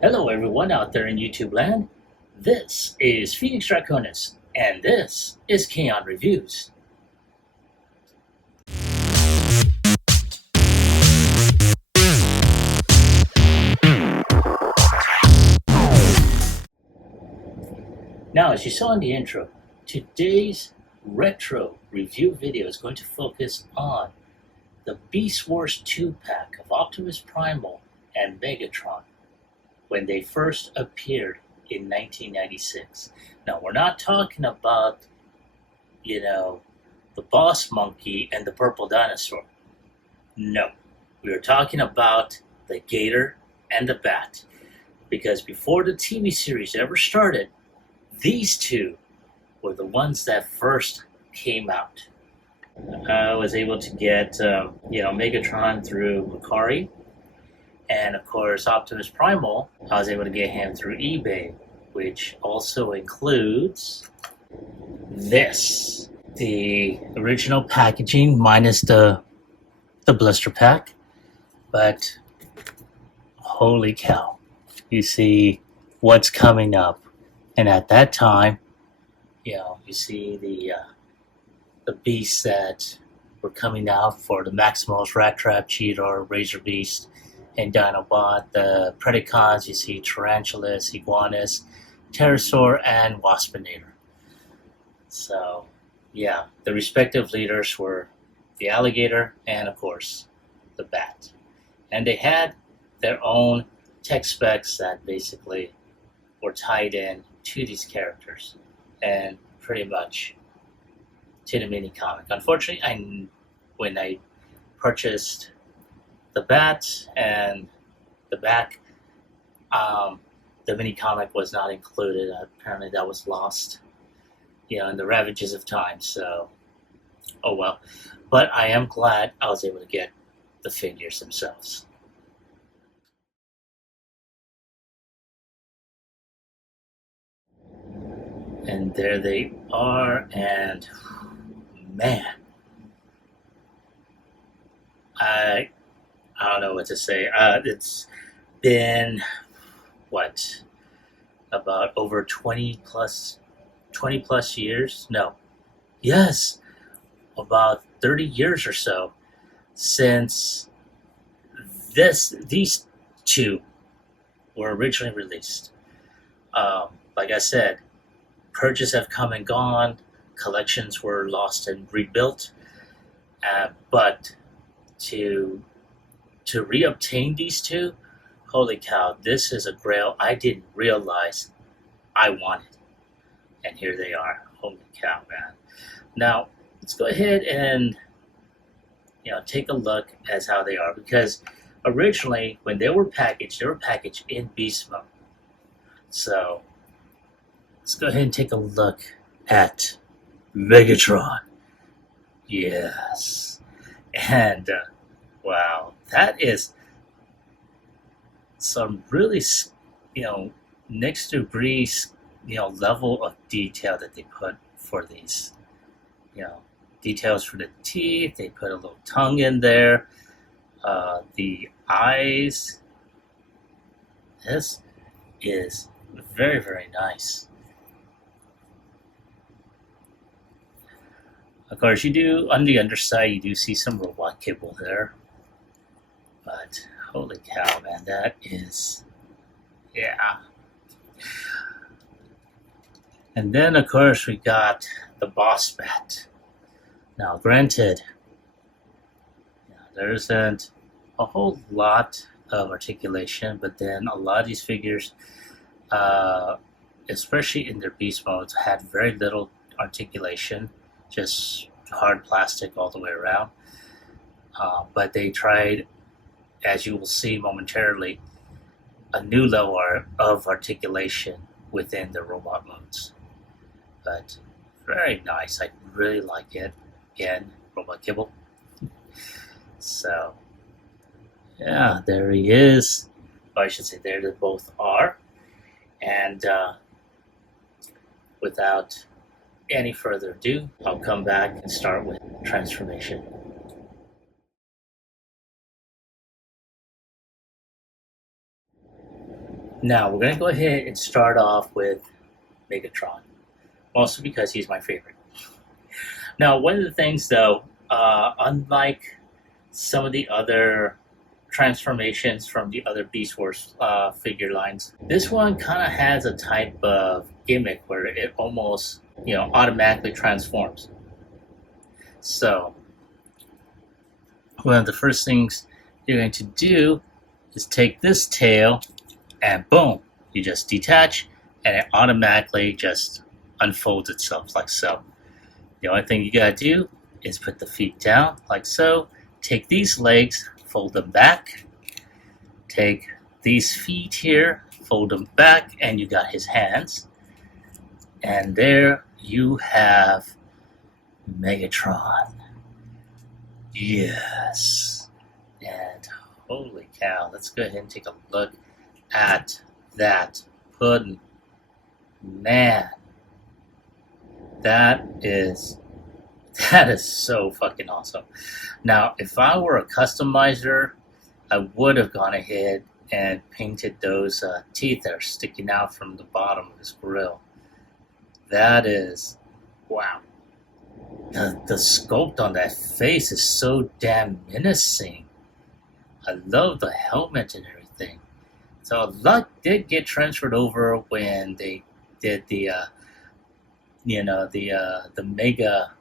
Hello everyone out there in YouTube land. This is Phoenix Draconis, and this is Kaon Reviews. Now, as you saw in the intro, today's retro review video is going to focus on the Beast Wars 2-pack of Optimus Primal and Megatron when they first appeared in 1996. Now, we're not talking about, the boss monkey and the purple dinosaur. No, we were talking about the gator and the bat. Because before the TV series ever started, these two were the ones that first came out. I was able to get, Megatron through Macari, and of course Optimus Primal. I was able to get him through eBay, which also includes this, the original packaging minus the blister pack. But holy cow, you see what's coming up. And at that time, you see the beasts that were coming out for the Maximals, Rat Trap, Cheetor, Razor Beast, and Dinobot. The Predacons, you see Tarantulas, Iguanas, Pterosaur, and Waspinator. So, the respective leaders were the alligator and, of course, the bat. And they had their own tech specs that basically were tied in to these characters and pretty much to the mini comic. Unfortunately, when I purchased the bat and the back, the mini comic was not included. Apparently that was lost, in the ravages of time. So, oh well. But I am glad I was able to get the figures themselves. And there they are, and man, I don't know what to say. It's been about over 20 plus years? No, yes, about 30 years or so since these two were originally released. Like I said, purchases have come and gone, collections were lost and rebuilt, but to reobtain these two, holy cow, this is a grail I didn't realize I wanted. And here they are. Holy cow, man. Now, let's go ahead and take a look at how they are, because originally when they were packaged in beast mode. So let's go ahead and take a look at Megatron. Yes. And, wow, that is some really, next degree, level of detail that they put for these. Details for the teeth, they put a little tongue in there. The eyes. This is very, very nice. Of course, you do, on the underside, you do see some robot kibble there. But, holy cow, man, that is, yeah. And then, of course, we got the boss bat. Now, granted, there isn't a whole lot of articulation, but then a lot of these figures, especially in their beast modes, had very little articulation. Just hard plastic all the way around. But they tried, as you will see momentarily, a new level of articulation within the robot modes. But very nice. I really like it. Again, robot kibble. So, yeah, there he is. Or I should say there they both are. And without any further ado, I'll come back and start with transformation. Now we're gonna go ahead and start off with Megatron, mostly because he's my favorite. Now, one of the things though, unlike some of the other transformations from the other Beast Wars figure lines, this one kind of has a type of gimmick where it almost, automatically transforms. So, one of the first things you're going to do is take this tail and boom, you just detach and it automatically just unfolds itself like so. The only thing you gotta do is put the feet down like so, take these legs, fold them back, take these feet here, fold them back, and you got his hands. And there you have Megatron. Yes. And holy cow, let's go ahead and take a look at that pudding. Man, that is so fucking awesome. Now, if I were a customizer, I would have gone ahead and painted those teeth that are sticking out from the bottom of his grill. That is, wow. The sculpt on that face is so damn menacing. I love the helmet and everything. So a lot did get transferred over when they did the mega,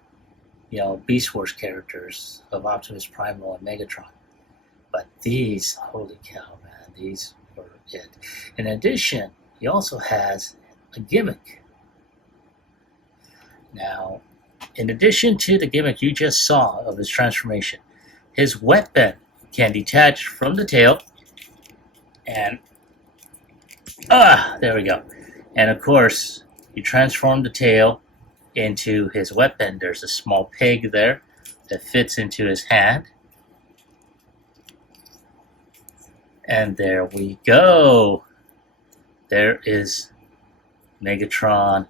Beast Wars characters of Optimus Primal and Megatron. But these, holy cow, man, these were it. In addition, he also has a gimmick. Now, in addition to the gimmick you just saw of his transformation, his weapon can detach from the tail and there we go. And of course, you transform the tail into his weapon. There's a small peg there that fits into his hand. And there we go. There is Megatron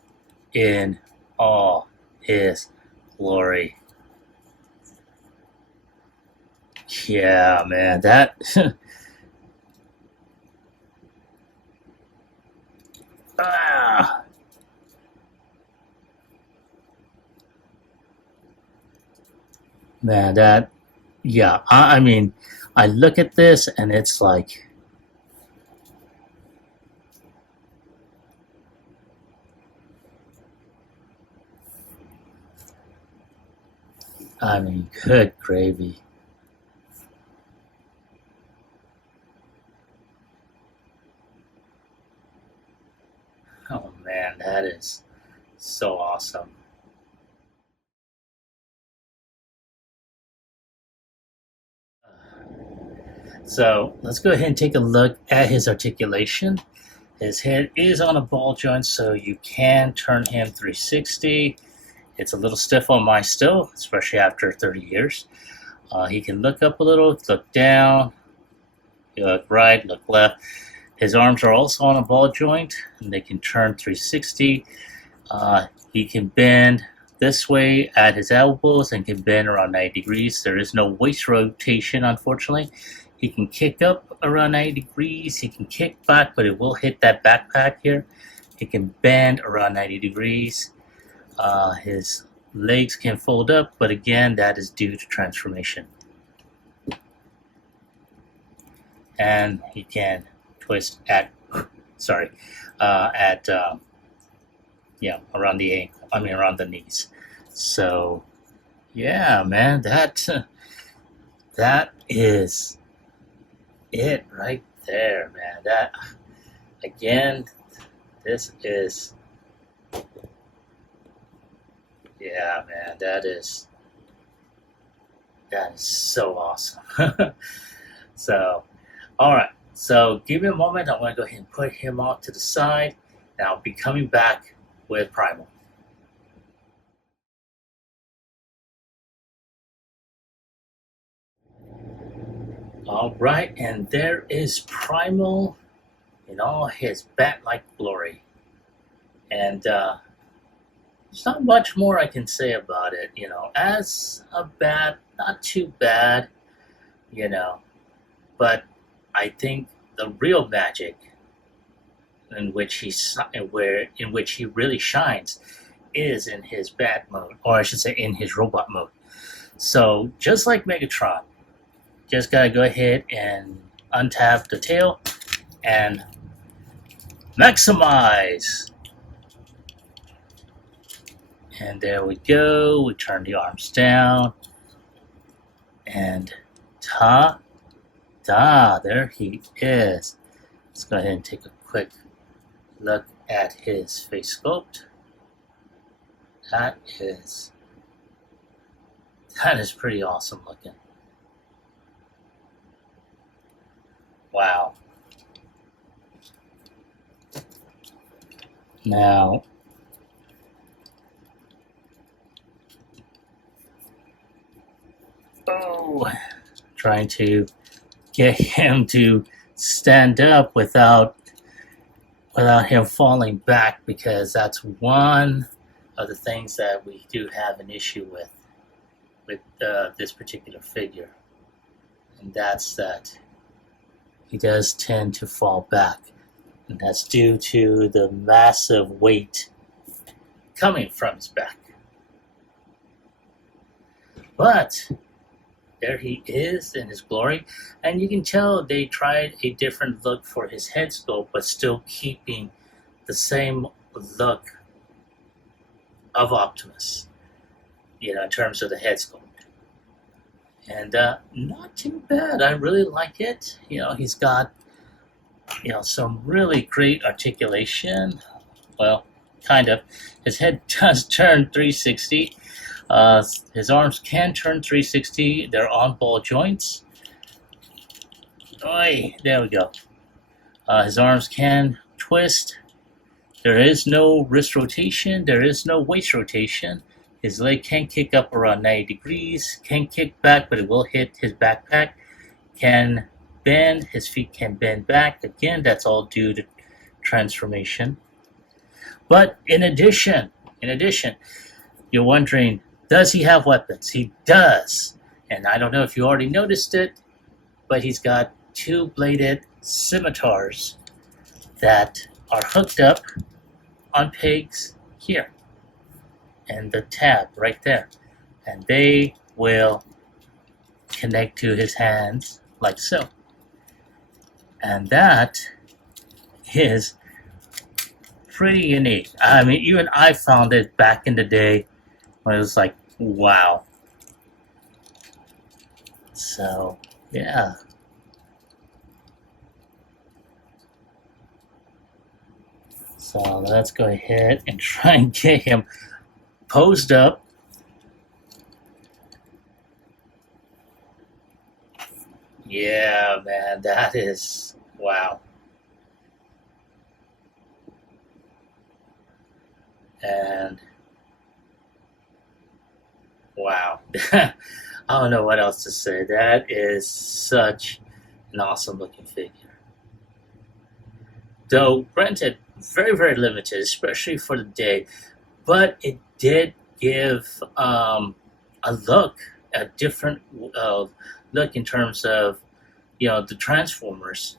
in all his glory. Yeah, man, that man, that, yeah, I mean, I look at this and it's like, I mean, good gravy. Oh man, that is so awesome. So let's go ahead and take a look at his articulation. His head is on a ball joint, so you can turn him 360. It's a little stiff on my still, especially after 30 years. He can look up a little, look down, look right, look left. His arms are also on a ball joint, and they can turn 360. He can bend this way at his elbows and can bend around 90 degrees. There is no waist rotation, unfortunately. He can kick up around 90 degrees. He can kick back, but it will hit that backpack here. He can bend around 90 degrees. His legs can fold up, but again, that is due to transformation. And he can twist around the ankle. Around the knees. So, yeah, man, that is it right there, man. That, again, this is, yeah, man, that is so awesome. So, all right. So give me a moment. I'm going to go ahead and put him off to the side. And I'll be coming back with Primal. All right, and there is Primal in all his bat-like glory. And there's not much more I can say about it. As a bat, not too bad, but I think the real magic in which he really shines is in his bat mode, or I should say in his robot mode. So just like Megatron, just gotta go ahead and untap the tail and maximize. And there we go. We turn the arms down. And ta-da, there he is. Let's go ahead and take a quick look at his face sculpt. That is pretty awesome looking. Wow. Now, trying to get him to stand up without him falling back, because that's one of the things that we do have an issue with this particular figure, and that's that he does tend to fall back, and that's due to the massive weight coming from his back. But there he is in his glory, and you can tell they tried a different look for his head sculpt, but still keeping the same look of Optimus, in terms of the head sculpt. And not too bad. I really like it. He's got, some really great articulation. Well, kind of. His head does turn 360. His arms can turn 360. They're on ball joints. Oy, there we go. His arms can twist. There is no wrist rotation. There is no waist rotation. His leg can kick up around 90 degrees. Can kick back, but it will hit his backpack. Can bend. His feet can bend back. Again, that's all due to transformation. But in addition, you're wondering, does he have weapons? He does. And I don't know if you already noticed it, but he's got two-bladed scimitars that are hooked up on pegs here, and the tab right there. And they will connect to his hands like so. And that is pretty unique. I mean, even I found it back in the day when it was like, wow. So, yeah. So let's go ahead and try and get him posed up. Yeah, man, that is, wow. And wow. I don't know what else to say. That is such an awesome looking figure. Though, granted, very, very limited, especially for the day, but it did give a different look in terms of, the Transformers,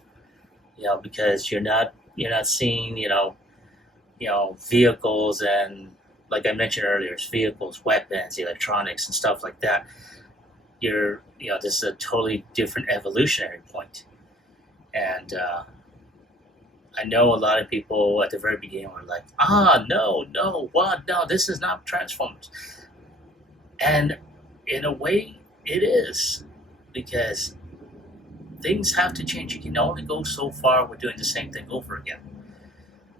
because you're not seeing, vehicles, and like I mentioned earlier, it's vehicles, weapons, electronics, and stuff like that. This is a totally different evolutionary point. And I know a lot of people at the very beginning were like, no, what? No, this is not Transformers. And in a way, it is, because things have to change. You can only go so far with doing the same thing over again.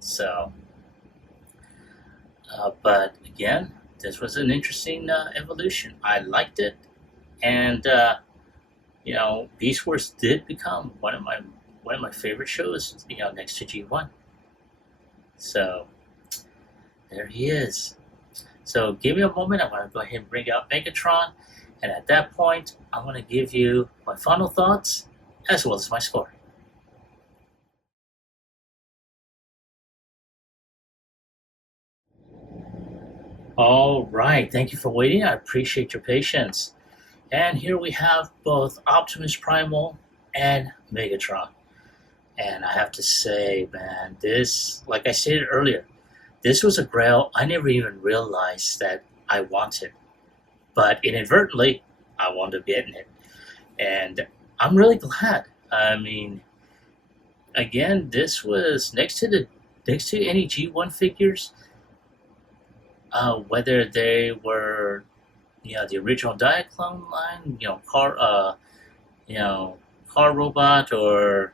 So, but again, this was an interesting evolution. I liked it, and Beast Wars did become one of my favorite shows. Next to G1. So there he is. So give me a moment. I want to go ahead and bring out Megatron, and at that point, I'm going to give you my final thoughts as well as my score. All right, thank you for waiting. I appreciate your patience. And here we have both Optimus Primal and Megatron. And I have to say, man, this, like I stated earlier, this was a grail I never even realized that I wanted. But inadvertently, I wound up getting it. And I'm really glad. I mean, again, this was next to any G1 figures, whether they were, the original Diaclone line, car robot, or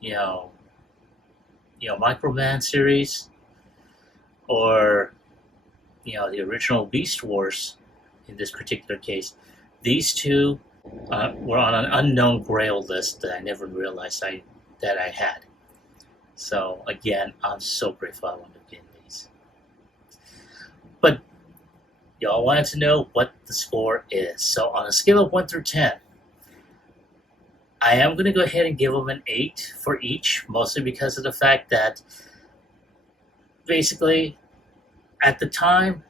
you know, Microman series, or the original Beast Wars. In this particular case, these two were on an unknown Grail list that I never realized that I had. So again, I'm so grateful I wound up getting these. But y'all wanted to know what the score is. So on a scale of 1 through 10, I am going to go ahead and give them an 8 for each, mostly because of the fact that basically at the time,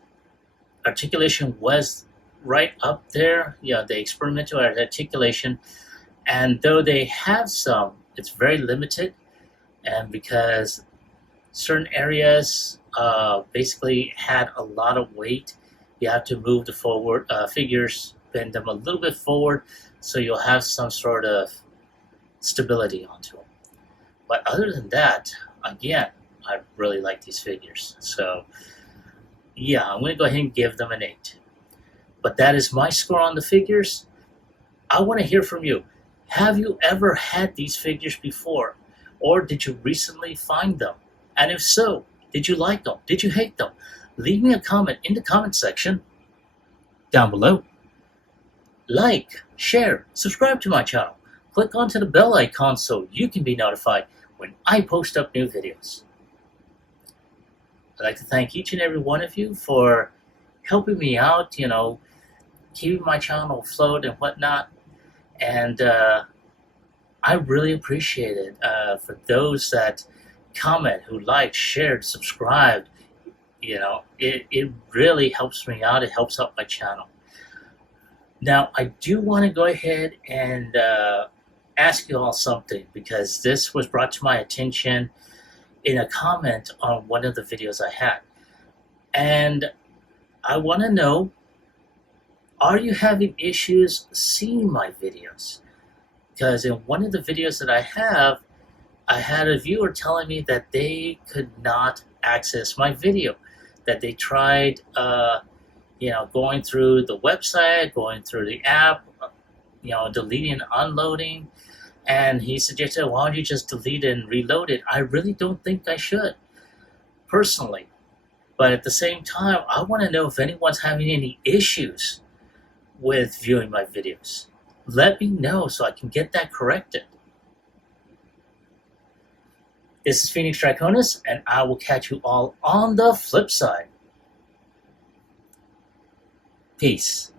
articulation was right up there. They experimented with articulation, and though they have some, it's very limited, and because certain areas basically had a lot of weight, you have to move the forward figures, bend them a little bit forward, so you'll have some sort of stability onto them. But other than that, again, I really like these figures. So yeah, I'm going to go ahead and give them an 8. But that is my score on the figures. I want to hear from you. Have you ever had these figures before? Or did you recently find them? And if so, did you like them? Did you hate them? Leave me a comment in the comment section down below. Like, share, subscribe to my channel. Click onto the bell icon so you can be notified when I post up new videos. I'd like to thank each and every one of you for helping me out, keeping my channel afloat and whatnot. And I really appreciate it. For those that comment, who liked, shared, subscribed, it really helps me out. It helps out my channel. Now, I do want to go ahead and ask you all something, because this was brought to my attention in a comment on one of the videos I had. And I want to know, are you having issues seeing my videos? Because in one of the videos that I have, I had a viewer telling me that they could not access my video, that they tried going through the website, going through the app, deleting and unloading. And he suggested, why don't you just delete it and reload it? I really don't think I should, personally. But at the same time, I want to know if anyone's having any issues with viewing my videos. Let me know so I can get that corrected. This is Phoenix Draconis, and I will catch you all on the flip side. Peace.